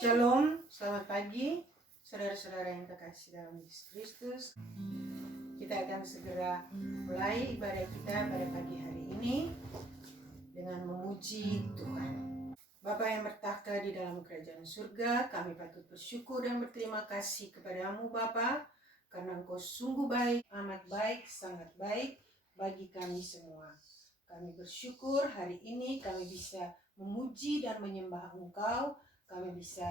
Shalom, selamat pagi saudara-saudara yang terkasih dalam Yesus Kristus. Kita akan segera mulai ibadah kita pada pagi hari ini dengan memuji Tuhan. Bapa yang bertakhta di dalam kerajaan surga, kami patut bersyukur dan berterima kasih kepadamu Bapa, karena Engkau sungguh baik, amat baik, sangat baik bagi kami semua. Kami bersyukur hari ini kami bisa memuji dan menyembah Engkau. Kami bisa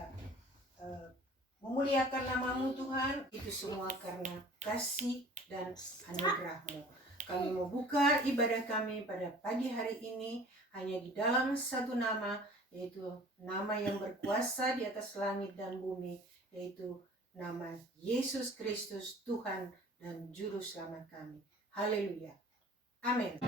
memuliakan namamu Tuhan. Itu semua karena kasih dan anugerah-Mu. Kami mau buka ibadah kami pada pagi hari ini hanya di dalam satu nama, yaitu nama yang berkuasa di atas langit dan bumi, yaitu nama Yesus Kristus, Tuhan dan Juru Selamat kami. Haleluya. Amin.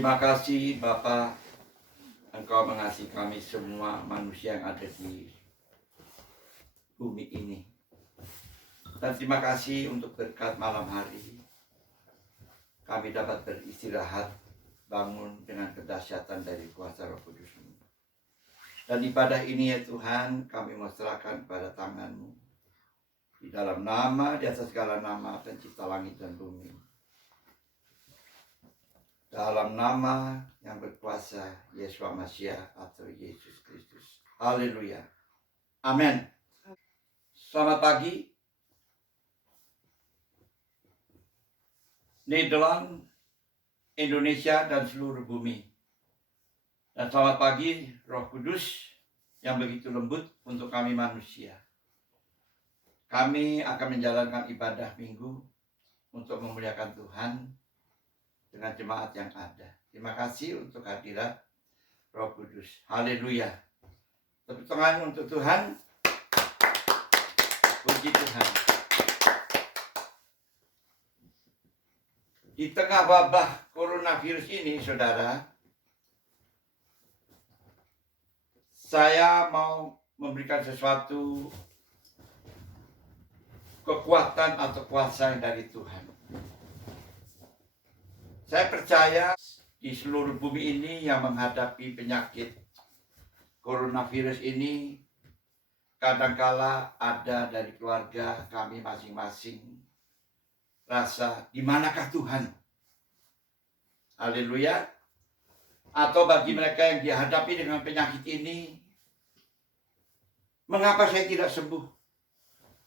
Terima kasih Bapa, Engkau mengasihi kami semua manusia yang ada di bumi ini. Dan terima kasih untuk berkat malam hari. Kami dapat beristirahat, bangun dengan kedahsyatan dari kuasa Roh Kudus-Mu. Dan ibadah ini ya Tuhan, kami mau serahkan kepada tangan-Mu. Di dalam nama, di atas segala nama, pencipta langit dan bumi. Dalam nama yang berkuasa, Yeshua Mashiach atau Yesus Kristus. Haleluya. Amin. Selamat pagi. Nederland, Indonesia, dan seluruh bumi. Dan selamat pagi, Roh Kudus yang begitu lembut untuk kami manusia. Kami akan menjalankan ibadah minggu untuk memuliakan Tuhan dengan jemaat yang ada. Terima kasih untuk hadirat Roh Kudus. Haleluya. Tepuk tangan untuk Tuhan. Puji Tuhan. Di tengah wabah coronavirus ini, saudara, saya mau memberikan sesuatu kekuatan atau kuasa dari Tuhan. Saya percaya di seluruh bumi ini yang menghadapi penyakit coronavirus ini, kadangkala ada dari keluarga kami masing-masing rasa, di manakah Tuhan? Haleluya. Atau bagi mereka yang dihadapi dengan penyakit ini, mengapa saya tidak sembuh?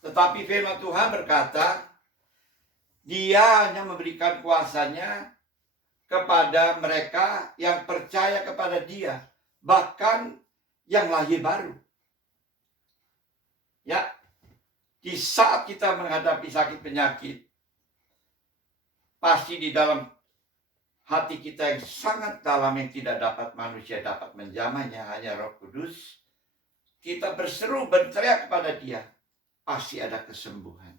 Tetapi firman Tuhan berkata, Dia hanya memberikan kuasanya kepada mereka yang percaya kepada Dia, bahkan yang lahir baru. Ya, di saat kita menghadapi sakit penyakit, pasti di dalam hati kita yang sangat dalam yang tidak dapat manusia dapat menjamahnya, hanya Roh Kudus, kita berseru berteriak kepada Dia, pasti ada kesembuhan.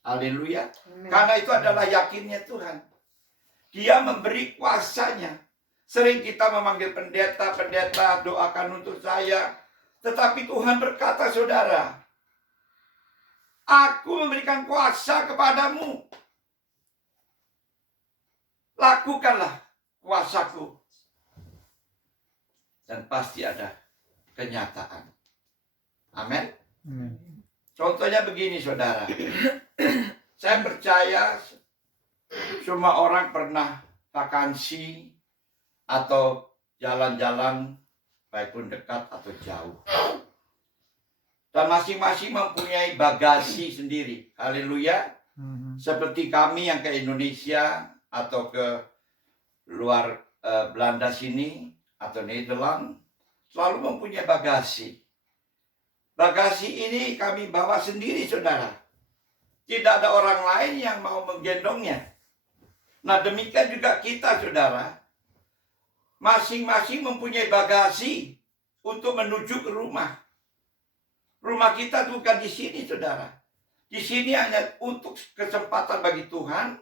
Haleluya. Karena itu adalah yakinnya Tuhan. Dia memberi kuasanya. Sering kita memanggil pendeta, doakan untuk saya. Tetapi Tuhan berkata, saudara, Aku memberikan kuasa kepadamu. Lakukanlah kuasaku. Dan pasti ada kenyataan. Amin. Contohnya begini, saudara. Saya percaya semua orang pernah vakansi atau jalan-jalan, baik pun dekat atau jauh. Dan masing-masing mempunyai bagasi sendiri. Haleluya. Seperti kami yang ke Indonesia atau ke luar Belanda sini atau Nederland, selalu mempunyai bagasi. Bagasi ini kami bawa sendiri, saudara. Tidak ada orang lain yang mau menggendongnya. Nah, demikian juga kita, saudara. Masing-masing mempunyai bagasi untuk menuju ke rumah. Rumah kita bukan di sini, saudara. Di sini hanya untuk kesempatan bagi Tuhan,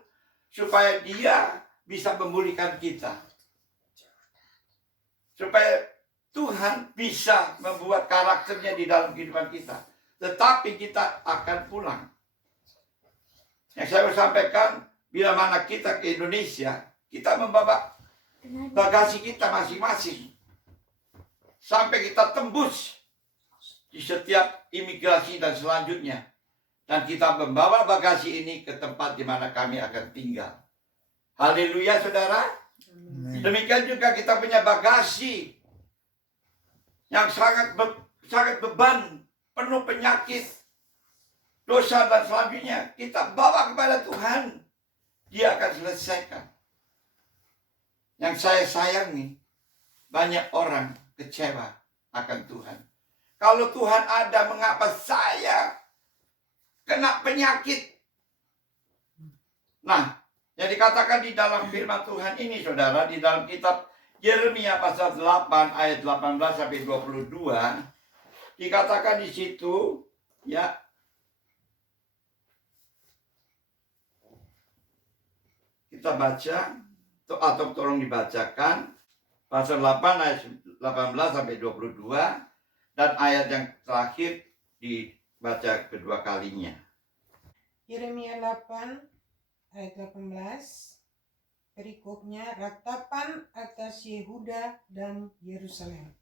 supaya Dia bisa memulihkan kita. Supaya Tuhan bisa membuat karakternya di dalam kehidupan kita. Tetapi kita akan pulang. Yang saya mau sampaikan, bila mana kita ke Indonesia, kita membawa bagasi kita masing-masing. Sampai kita tembus di setiap imigrasi dan selanjutnya. Dan kita membawa bagasi ini ke tempat di mana kami akan tinggal. Haleluya, saudara. Demikian juga kita punya bagasi yang sangat beban, penuh penyakit, dosa dan selanjutnya. Kita bawa kepada Tuhan. Dia akan selesaikan. Yang saya sayangi, banyak orang kecewa akan Tuhan. Kalau Tuhan ada, mengapa saya kena penyakit? Nah, yang dikatakan di dalam firman Tuhan ini, saudara, di dalam kitab Yeremia pasal 8 ayat 18 sampai 22, dikatakan di situ, ya, kita baca. atau tolong dibacakan pasal 8 ayat 18 sampai 22 dan ayat yang terakhir dibaca kedua kalinya. Yeremia 8 ayat 18, perikopnya ratapan atas Yehuda dan Yerusalem.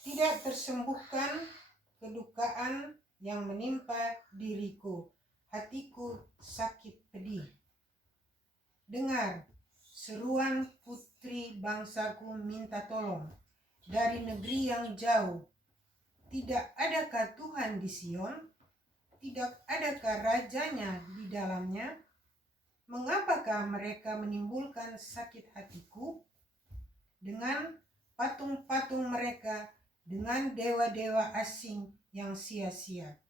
Tidak tersembuhkan kedukaan yang menimpa diriku, hatiku sakit pedih. Dengar, seruan putri bangsaku minta tolong dari negeri yang jauh. Tidak adakah Tuhan di Sion? Tidak adakah rajanya di dalamnya? Mengapakah mereka menimbulkan sakit hatiku dengan patung-patung mereka, dengan dewa-dewa asing yang sia-sia?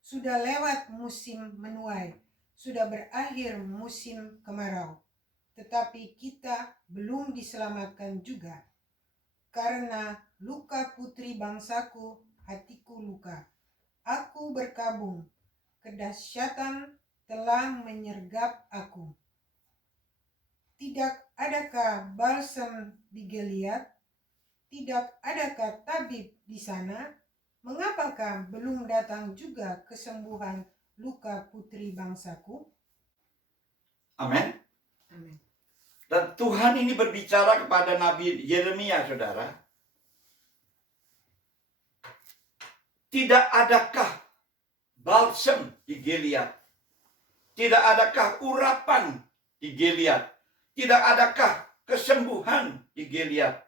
Sudah lewat musim menuai, sudah berakhir musim kemarau, tetapi kita belum diselamatkan juga. Karena luka putri bangsaku, hatiku luka. Aku berkabung, kedahsyatan telah menyergap aku. Tidak adakah balsam di Gilead? Tidak adakah tabib di sana? Mengapakah belum datang juga kesembuhan luka putri bangsaku? Amin. Amin. Dan Tuhan ini berbicara kepada Nabi Yeremia, saudara. Tidak adakah balsam di Gilead? Tidak adakah urapan di Gilead? Tidak adakah kesembuhan di Gilead?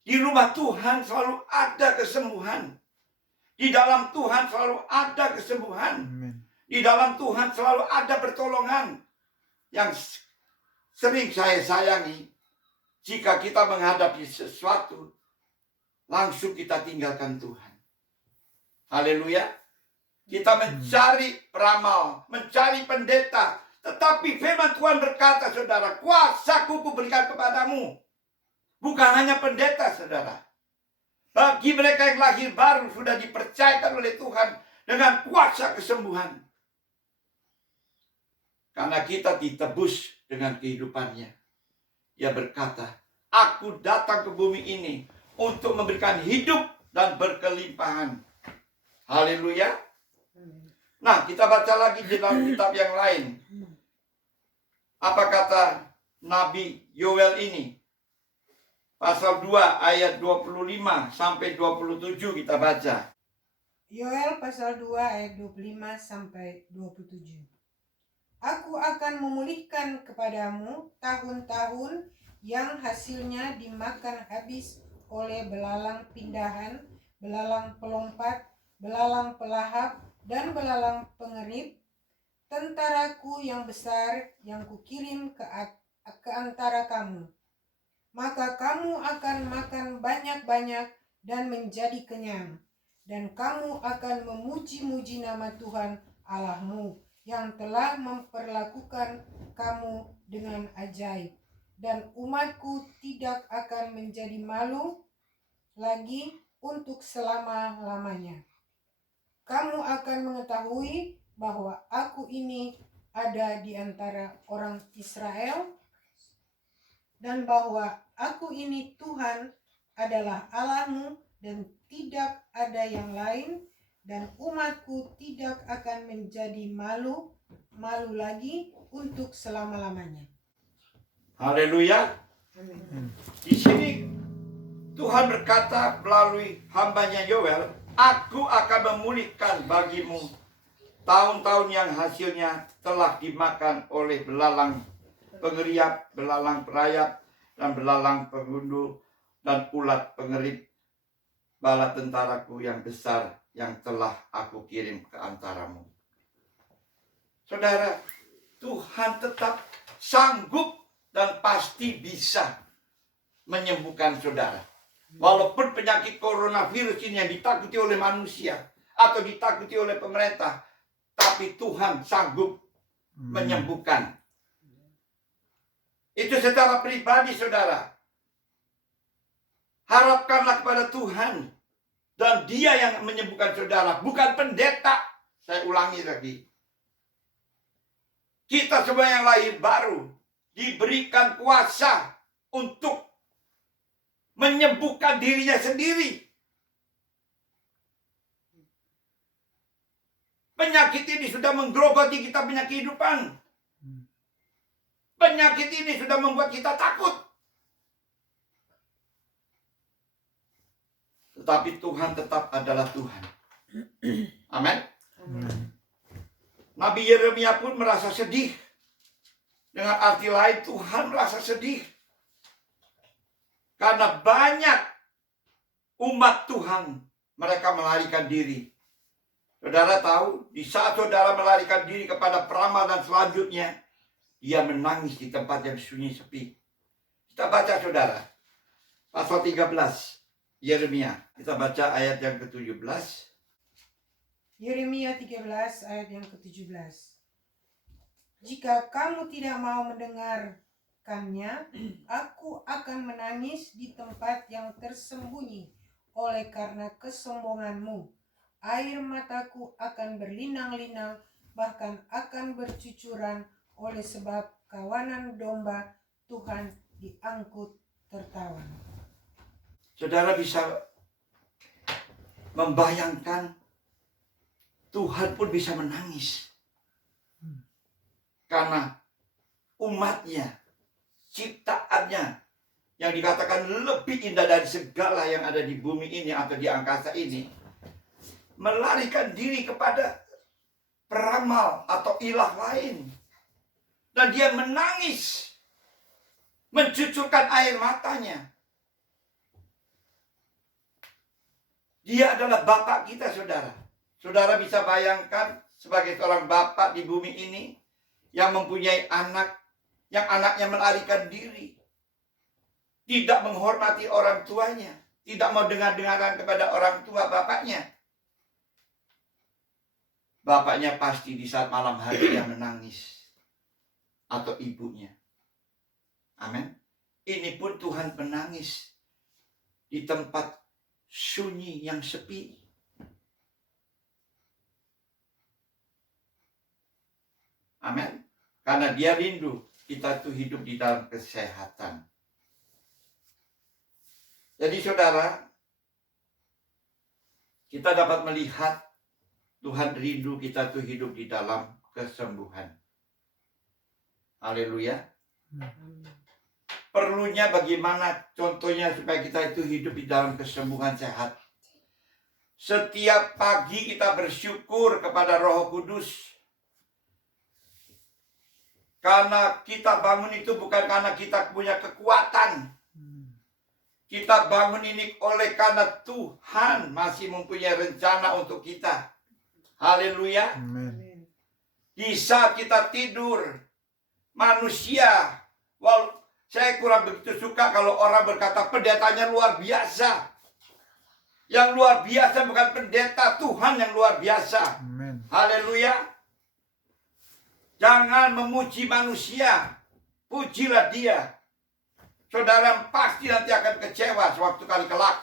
Di rumah Tuhan selalu ada kesembuhan. Di dalam Tuhan selalu ada kesembuhan. Amin. Di dalam Tuhan selalu ada pertolongan. Yang sering saya sayangi, jika kita menghadapi sesuatu, langsung kita tinggalkan Tuhan. Haleluya. Kita mencari peramal, mencari pendeta. Tetapi firman Tuhan berkata, saudara, kuasaku kuberikan kepadamu. Bukan hanya pendeta, saudara. Bagi mereka yang lahir baru sudah dipercayakan oleh Tuhan dengan kuasa kesembuhan. Karena kita ditebus dengan kehidupannya. Dia berkata, aku datang ke bumi ini untuk memberikan hidup dan berkelimpahan. Haleluya. Nah, kita baca lagi di dalam kitab yang lain. Apa kata Nabi Yoel ini? Pasal 2 ayat 25 sampai 27 kita baca. Yoel pasal 2 ayat 25 sampai 27. Aku akan memulihkan kepadamu tahun-tahun yang hasilnya dimakan habis oleh belalang pindahan, belalang pelompat, belalang pelahap, dan belalang pengerip, tentaraku yang besar yang kukirim ke antara kamu. Maka kamu akan makan banyak-banyak dan menjadi kenyang. Dan kamu akan memuji-muji nama Tuhan Allahmu yang telah memperlakukan kamu dengan ajaib. Dan umatku tidak akan menjadi malu lagi untuk selama-lamanya. Kamu akan mengetahui bahwa aku ini ada di antara orang Israel, dan bahwa aku ini Tuhan adalah Allahmu dan tidak ada yang lain, dan umatku tidak akan menjadi malu lagi untuk selama-lamanya. Haleluya. Amin. Di sini Tuhan berkata melalui hambanya Yoel, aku akan memulihkan bagimu tahun-tahun yang hasilnya telah dimakan oleh belalang pengeriap, belalang perayap, dan belalang pengunduh, dan ulat pengerip, bala tentaraku yang besar yang telah aku kirim ke antaramu. Saudara, Tuhan tetap sanggup dan pasti bisa menyembuhkan saudara. Walaupun penyakit coronavirus ini yang ditakuti oleh manusia atau ditakuti oleh pemerintah, tapi Tuhan sanggup menyembuhkan. Itu secara pribadi, saudara. Harapkanlah kepada Tuhan. Dan Dia yang menyembuhkan saudara, bukan pendeta. Saya ulangi lagi. Kita semua yang lahir baru diberikan kuasa untuk menyembuhkan dirinya sendiri. Penyakit ini sudah menggerogoti kita punya kehidupan. Penyakit ini sudah membuat kita takut. Tetapi Tuhan tetap adalah Tuhan. Amin. Nabi Yeremia pun merasa sedih. Dengan arti lain, Tuhan merasa sedih. Karena banyak umat Tuhan, mereka melarikan diri. Saudara tahu, di saat saudara melarikan diri kepada peramal dan selanjutnya, dia menangis di tempat yang sunyi sepi. Kita baca saudara, pasal 13, Yeremia. Kita baca ayat yang ke-17. Yeremia 13 ayat yang ke-17. Jika kamu tidak mau mendengarkannya, aku akan menangis di tempat yang tersembunyi oleh karena kesombonganmu. Air mataku akan berlinang-linang, bahkan akan bercucuran oleh sebab kawanan domba Tuhan diangkut tertawan. Saudara bisa membayangkan Tuhan pun bisa menangis. Karena umatnya, ciptaannya, yang dikatakan lebih indah dari segala yang ada di bumi ini atau di angkasa ini, melarikan diri kepada peramal atau ilah lain. Dan dia menangis, mencucurkan air matanya. Dia adalah Bapak kita, saudara. Saudara bisa bayangkan sebagai seorang bapak di bumi ini yang mempunyai anak, yang anaknya melarikan diri, tidak menghormati orang tuanya, tidak mau dengar-dengaran kepada orang tua bapaknya. Bapaknya pasti di saat malam hari dia menangis, atau ibunya. Amin. Ini pun Tuhan menangis di tempat sunyi yang sepi. Amin. Karena dia rindu kita tuh hidup di dalam kesehatan. Jadi saudara, kita dapat melihat Tuhan rindu kita tuh hidup di dalam kesembuhan. Haleluya. Perlunya bagaimana contohnya supaya kita itu hidup di dalam kesembuhan sehat. Setiap pagi kita bersyukur kepada Roh Kudus. Karena kita bangun itu bukan karena kita punya kekuatan. Kita bangun ini oleh karena Tuhan masih mempunyai rencana untuk kita. Haleluya. Amin. Di saat kita tidur, manusia, saya kurang begitu suka kalau orang berkata pendetanya luar biasa. Yang luar biasa bukan pendeta, Tuhan yang luar biasa. Amin. Haleluya. Jangan memuji manusia, pujilah dia. Saudara pasti nanti akan kecewa sewaktu kali kelak.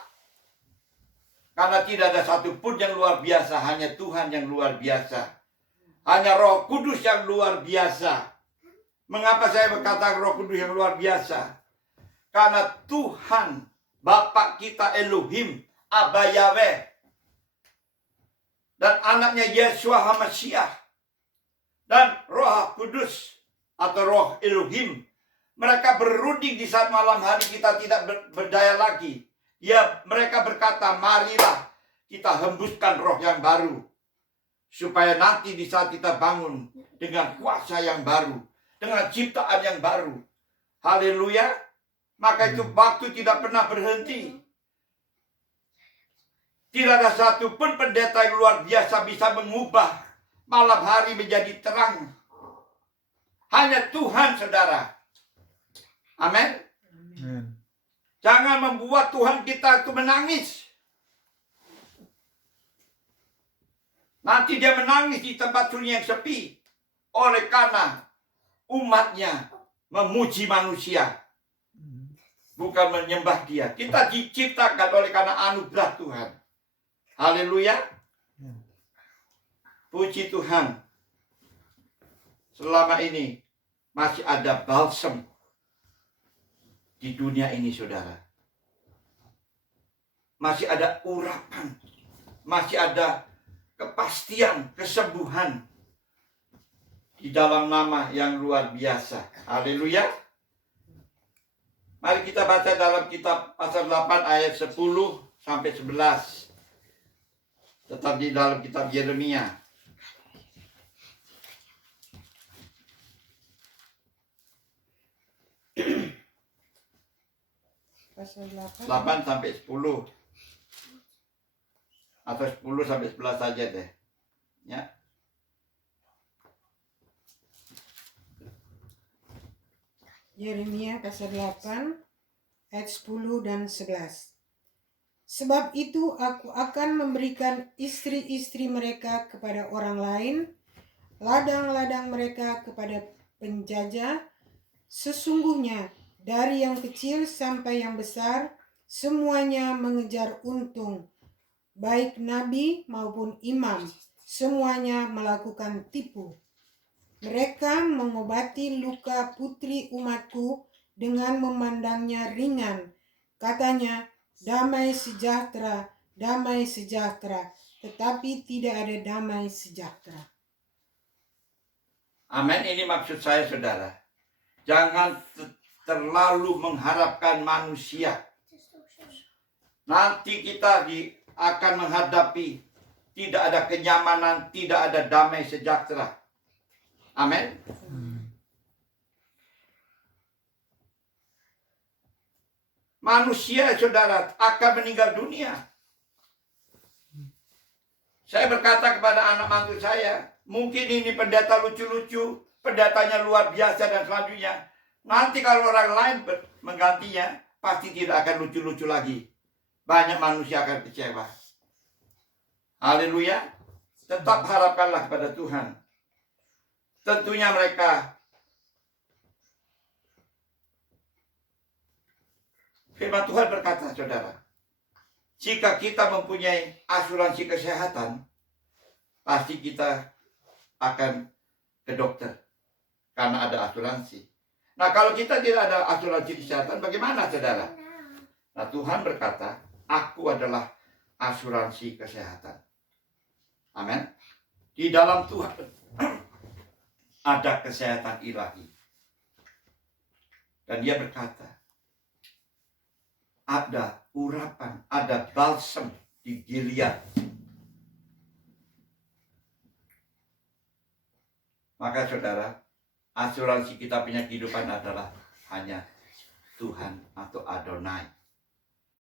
Karena tidak ada satupun yang luar biasa, hanya Tuhan yang luar biasa. Hanya Roh Kudus yang luar biasa. Mengapa saya berkata Roh Kudus yang luar biasa? Karena Tuhan, Bapa kita Elohim, Abba Yahweh, dan anaknya Yeshua HaMashiach, dan Roh Kudus atau Roh Elohim, mereka berunding di saat malam hari kita tidak berdaya lagi. Ya, mereka berkata, marilah kita hembuskan roh yang baru. Supaya nanti di saat kita bangun dengan kuasa yang baru, dengan ciptaan yang baru. Haleluya. Maka itu waktu tidak pernah berhenti. Tidak ada satupun pendeta yang luar biasa bisa mengubah malam hari menjadi terang. Hanya Tuhan, saudara. Amin. Amin. Jangan membuat Tuhan kita itu menangis. Nanti dia menangis di tempat sunyi yang sepi. Oleh karena umatnya memuji manusia. Bukan menyembah dia. Kita diciptakan oleh karena anugerah Tuhan. Haleluya. Puji Tuhan. selama ini masih ada balsam di dunia ini, saudara. Masih ada urapan, masih ada kepastian, kesembuhan di dalam nama yang luar biasa. Haleluya. Mari kita baca dalam kitab pasal 8 ayat 10 sampai 11. Tetap di dalam kitab Yeremia. Pasal 8. 8 sampai 10. Atau 10 sampai 11 saja deh. Ya. Yeremia pasal 8 ayat 10 dan 11. Sebab itu aku akan memberikan istri-istri mereka kepada orang lain, ladang-ladang mereka kepada penjajah. Sesungguhnya dari yang kecil sampai yang besar, semuanya mengejar untung. Baik nabi maupun imam, semuanya melakukan tipu. Mereka mengobati luka putri umatku dengan memandangnya ringan. Katanya, damai sejahtera, tetapi tidak ada damai sejahtera. Amin. Ini maksud saya, saudara. Jangan terlalu mengharapkan manusia. Nanti kita akan menghadapi tidak ada kenyamanan, tidak ada damai sejahtera. Amin. Manusia, saudara, akan meninggal dunia. Saya berkata kepada anak mantu saya, mungkin ini pendeta lucu-lucu, pendetanya luar biasa dan selanjutnya. Nanti kalau orang lain menggantinya, pasti tidak akan lucu-lucu lagi. Banyak manusia akan kecewa. Haleluya. Tetap harapkanlah kepada Tuhan. Tentunya mereka, firman Tuhan berkata, saudara, jika kita mempunyai asuransi kesehatan, pasti kita akan ke dokter karena ada asuransi. Nah, kalau kita tidak ada asuransi kesehatan, bagaimana, saudara? Nah, Tuhan berkata, aku adalah asuransi kesehatan. Amin. Di dalam Tuhan ada kesehatan ilahi. Dan dia berkata, ada urapan, ada balsam di Gilead. Maka saudara, asuransi kita punya kehidupan adalah hanya Tuhan atau Adonai.